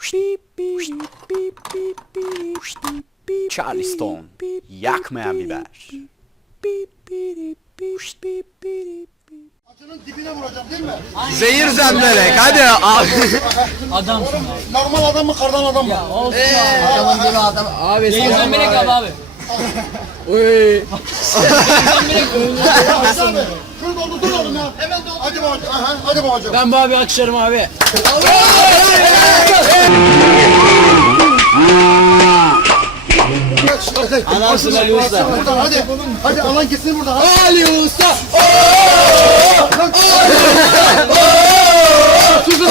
Charlie Stone, yakmayan biber. dibine vuracağım değil Zehir Biz... zemberek hadi. Abi. adam, adam. Normal adam mı kardan adam mı? adamın gibi adam. Abi Zehir zemberek abi abi. Uy. Şurada oldu dur oğlum ya. Hemen doldu. Hadi babacığım. Ha, hadi bağacağım. Ben bu abi akşarım abi. Allah Allah. Anasın Ali Usta. Hadi, ah, hadi alan kesin burada. Hadi. Ali Usta. Kim o?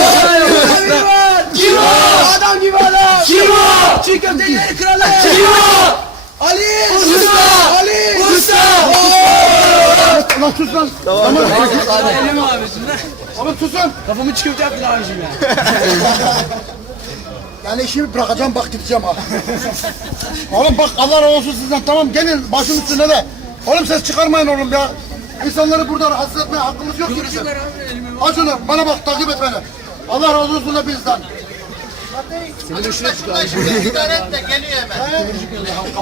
Adam kim o adam? Kim o? Çiğ köftelerin kralı. Kim o? Ali. Oumph Lan sus lan. Doğru tamam. Tamam. Tamam. Tamam. Tamam. Tamam. Tamam. Tamam. Tamam. Tamam. Tamam. Tamam. Tamam. Tamam. Tamam. Tamam. Yani, yani işimi bırakacağım bak gideceğim ha. oğlum bak Allah razı olsun sizden tamam gelin başım üstüne de. Oğlum ses çıkarmayın oğlum ya. İnsanları burada rahatsız etmeye hakkımız yok Dur ki bizim. Aç onu bana bak takip et beni. Allah razı olsun da bizden. Senin de şuna çıkar. İdaret de geliyor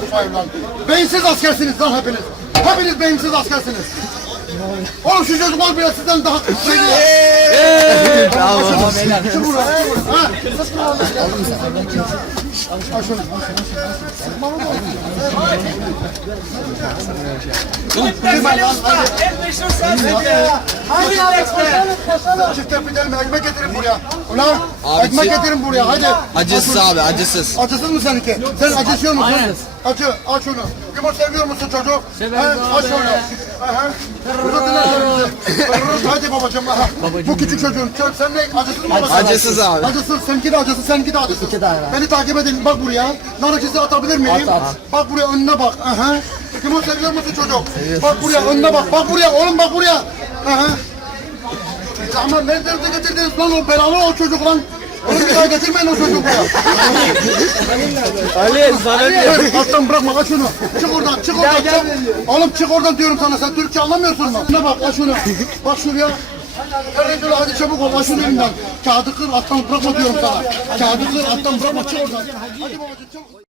hemen. Beyinsiz askersiniz lan hepiniz. Hepiniz beyinsiz askersiniz. Oğlum şu çocuk olmuyor sizden daha kötü şey ya. Bravo. Çık buraya. Çık buraya. Çık buraya. Çık Hadi. Acısız abi, acısız. Acısız mı sen iki? Sen acısıyor musun? Aynen. Acı, aç onu. Yumurta seviyor musun çocuk? Severim evet, aç be. onu. Rırırır. Rırırır. Hadi babacığım. babacığım. Bu küçük çocuğun. Çocuk sen ne? Acısın. Acısız mı babacığım? Acısız abi. Acısız. Sen gidi acısız. Sen gidi acısız. İki daha. Beni takip edin. Bak buraya. Narcisi atabilir miyim? At, at. Bak buraya önüne bak. Aha. Yumurta seviyor musun çocuk? Seviyorsun. bak buraya seviyorum. önüne bak. Bak buraya oğlum bak buraya. Aha. Ama nerede getirdiniz lan o belalı o çocuk lan? Onu bir daha getirmeyin o çocuğu buraya. Ali, zarar ver. Aslan bırakma, aç şunu. Çık oradan, çık oradan. Gel, gel. çık oradan diyorum sana, sen Türkçe anlamıyorsun mu? Ne bak, aç şunu. Bak şuraya. Hadi, hadi çabuk ol, aç şunu elinden. Kağıdı kır, aslan bırakma diyorum sana. Kağıdı kır, aslan bırakma, çık oradan. Hadi babacığım, çabuk.